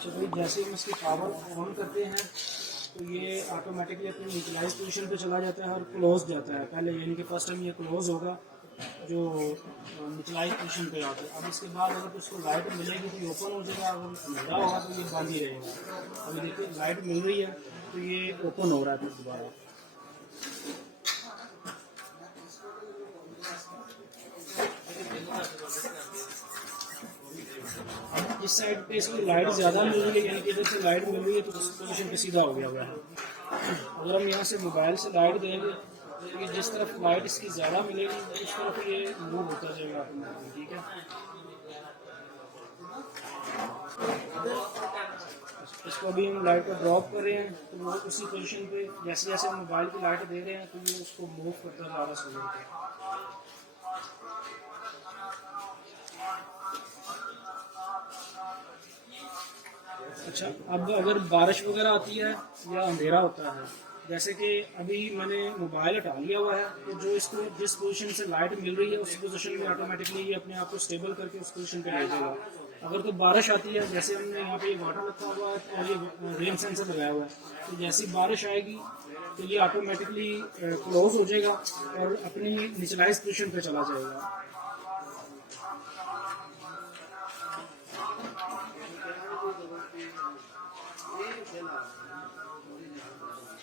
अच्छा भाई, जैसे हम इसकी पावर ऑन करते हैं तो ये ऑटोमेटिकली अपनी यूटिलाइज पोजीशन पे चला जाता है और क्लोज जाता है पहले, यानी कि फर्स्ट टाइम ये क्लोज होगा जो यूटिलाइज पोजीशन पे आता है। अब इसके बाद अगर तो इसको लाइट मिलेगी तो ये ओपन हो जाएगा, अगर अंधेरा होगा तो ये बंद ही रहेगा। अभी देखिए लाइट मिल रही है तो ये ओपन हो रहा है फिर दोबारा। इस साइड पे इसकी लाइट ज़्यादा मिल रही है, यानी कि इधर से लाइट मिल रही है तो पोजीशन पे सीधा हो गया हुआ है। अगर हम यहाँ से मोबाइल से लाइट देंगे तो ये जिस तरफ लाइट इसकी ज़्यादा मिलेगी उस तरफ ये मूव होता जाएगा ऑटोमेटिकली। ठीक है, इसको अभी हम लाइट को ड्रॉप कर रहे हैं तो वो उसी पोजीशन पे जैसे जैसे हम मोबाइल की लाइट दे रहे हैं तो ये उसको मूव करता जा रहा है सोलर पे। अच्छा, अब अगर बारिश वगैरह आती है या अंधेरा होता है, जैसे कि अभी मैंने मोबाइल हटा लिया हुआ है तो जो इसको जिस पोजीशन से लाइट मिल रही है उस पोजीशन में ऑटोमेटिकली ये अपने आप को स्टेबल करके उस पोजीशन पे ले जाएगा। अगर तो बारिश आती है, जैसे हमने यहाँ पे वाटर रखा हुआ है और ये रेन सेंसर लगाया हुआ है, तो जैसी बारिश आएगी तो ये ऑटोमेटिकली क्लोज हो जाएगा और अपनी निचलाइज पोजीशन पे चला जाएगा।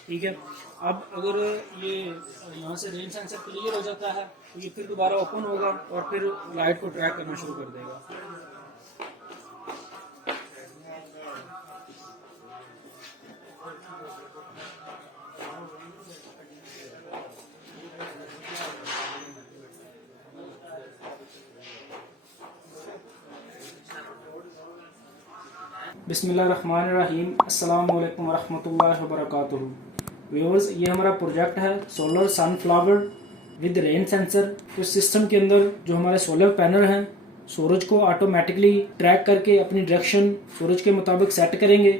ठीक है, अब अगर ये यहाँ से रेन सेंसर क्लियर हो जाता है तो ये फिर दोबारा ओपन होगा और फिर लाइट को ट्रैक करना शुरू कर देगा। बिस्मिल्लाहिर्रहमानिर्रहीम, अस्सलाम वालेकुम वरहमतुल्लाहि वबरकातुहू। व्यूअर्स, ये हमारा प्रोजेक्ट है solar sunflower with rain sensor. तो सिस्टम के अंदर जो हमारे सोलर पैनल हैं सूरज को ऑटोमेटिकली ट्रैक करके अपनी डायरेक्शन सूरज के मुताबिक सेट करेंगे।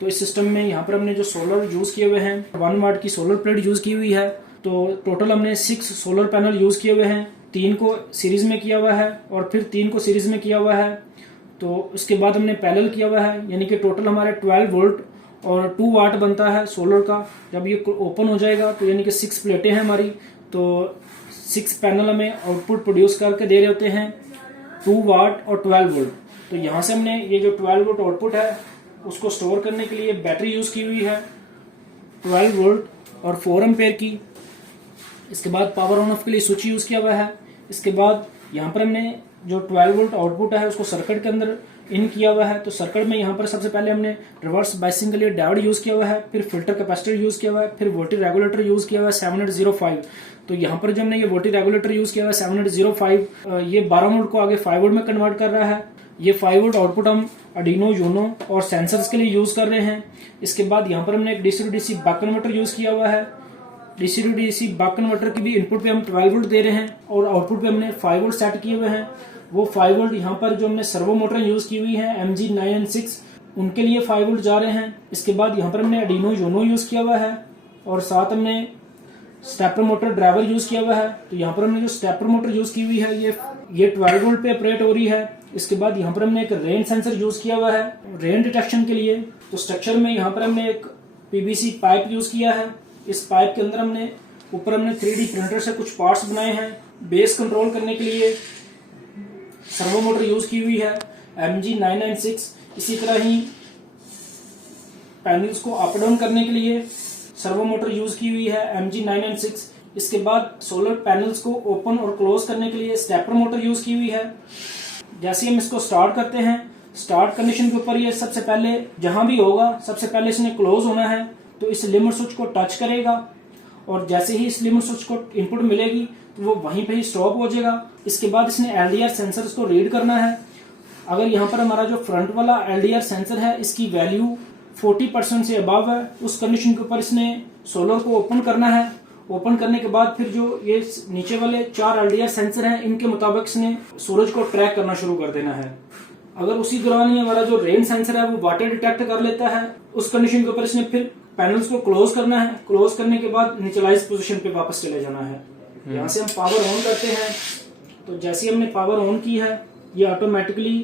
तो इस सिस्टम में यहाँ पर हमने जो सोलर यूज़ किए हुए हैं 1 वाट की सोलर प्लेट यूज़ की हुई है। तो टोटल हमने 6 सोलर पैनल यूज़ किए हुए हैं, 3 को सीरीज़ में किया हुआ है और फिर 3 को सीरीज़ में किया हुआ है। तो उसके बाद हमने पैरेलल किया हुआ है, यानी कि टोटल हमारे 12 वोल्ट और 2 वाट बनता है सोलर का। जब ये ओपन हो जाएगा तो यानी कि 6 प्लेटें हैं हमारी, तो 6 पैनल हमें आउटपुट प्रोड्यूस करके दे रहे होते हैं 2 वाट और 12 वोल्ट। तो यहाँ से हमने ये जो 12 वोल्ट आउटपुट है उसको स्टोर करने के लिए बैटरी यूज़ की हुई है 12 वोल्ट और 4 एम्पेयर की। इसके बाद पावर ऑन ऑफ के लिए स्विच यूज़ किया हुआ है। इसके बाद यहाँ पर हमने जो 12 वोल्ट आउटपुट है उसको सर्किट के अंदर इन किया हुआ है। तो सर्किट में यहाँ पर सबसे पहले हमने रिवर्स बायसिंग के लिए डायोड यूज़ किया हुआ है, फिर फिल्टर कैपेसिटर यूज़ किया हुआ है, फिर वोल्टेज रेगुलेटर यूज़ किया हुआ है 7805। तो यहाँ पर जब हमने ये वोल्टेज रेगुलेटर यूज़ किया हुआ है 7805, ये 12 वोल्ट को आगे 5 वोल्ट में कन्वर्ट कर रहा है। ये 5 वोल्ट आउटपुट हम आर्डिनो यूनो और सेंसर्स के लिए यूज़ कर रहे हैं। इसके बाद यहाँ पर हमने एक DC to DC buck converter use किया हुआ है। DC to DC buck converter की भी इनपुट पे हम 12 वोल्ट दे रहे हैं और आउटपुट पे हमने 5 वोल्ट सेट किए हुए हैं। वो 5 वोल्ट यहाँ पर जो हमने सर्वो मोटर यूज़ की हुई है MG 9N6 उनके लिए 5 वोल्ट जा रहे हैं। इसके बाद यहाँ पर हमने आर्डिनो यूनो यूज़ किया हुआ है और साथ हमने स्टेपर मोटर ड्राइवर यूज़ किया हुआ है। तो यहाँ पर हमने जो स्टेपर मोटर यूज़ की हुई है ये 12 वोल्ट पे ऑपरेट हो रही है। इसके बाद यहाँ पर हमने एक रेन सेंसर यूज़ किया हुआ है रेन डिटेक्शन के लिए। तो स्ट्रक्चर में यहाँ पर हमने एक PVC पाइप यूज़ किया है। इस पाइप के अंदर हमने ऊपर 3D प्रिंटर से कुछ पार्ट्स बनाए हैं। बेस कंट्रोल करने के लिए सर्वो मोटर यूज की हुई है MG 996। इसी तरह ही पैनल्स को अप डाउन करने के लिए सर्वो मोटर यूज की हुई है MG 996। इसके बाद सोलर पैनल्स को ओपन और क्लोज करने के लिए स्टेपर मोटर यूज की हुई है। जैसे हम इसको स्टार्ट करते हैं, स्टार्ट कंडीशन के ऊपर ये सबसे पहले जहां भी होगा सबसे पहले इसने क्लोज होना है, तो इस लिमिट स्विच को टच करेगा और जैसे ही इस लिमिट स्विच को इनपुट मिलेगी तो वो वहीं पे ही स्टॉप हो जाएगा। इसके बाद इसने LDR सेंसर्स को रीड करना है। अगर यहाँ पर हमारा जो फ्रंट वाला LDR सेंसर है इसकी वैल्यू 40% से अबव है, उस कंडीशन के ऊपर इसने सोलर को ओपन करना है। ओपन करने के बाद फिर जो ये नीचे वाले 4 LDR सेंसर हैं इनके मुताबिक इसने सूरज को ट्रैक करना शुरू कर देना है। अगर उसी दौरान ही हमारा जो रेन सेंसर है वो वाटर डिटेक्ट कर लेता है, उस कंडीशन के ऊपर इसने फिर पैनल्स को क्लोज करना है। क्लोज करने के बाद इनिशियलाइज पोजीशन पे वापस चले जाना है। यहाँ से हम पावर ऑन करते हैं, तो जैसे हमने पावर ऑन की है ये ऑटोमेटिकली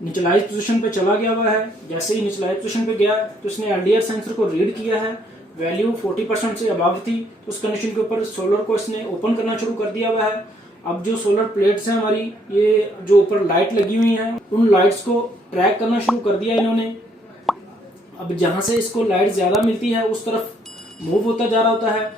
निचलाइज पोजीशन पे चला गया हुआ है। जैसे ही निचलाइज पोजीशन पे गया तो इसने एलडीआर सेंसर को रीड किया है, वैल्यू 40% से अबव थी, तो उस कंडीशन के ऊपर सोलर को इसने ओपन करना शुरू कर दिया हुआ है। अब जो सोलर प्लेट्स हैं हमारी, ये जो ऊपर लाइट लगी हुई हैं, उन लाइट्स को ट्रैक करना शुरू कर दिया इन्होंने। अब जहां से इसको लाइट ज्यादा मिलती है उस तरफ मूव होता जा रहा होता है।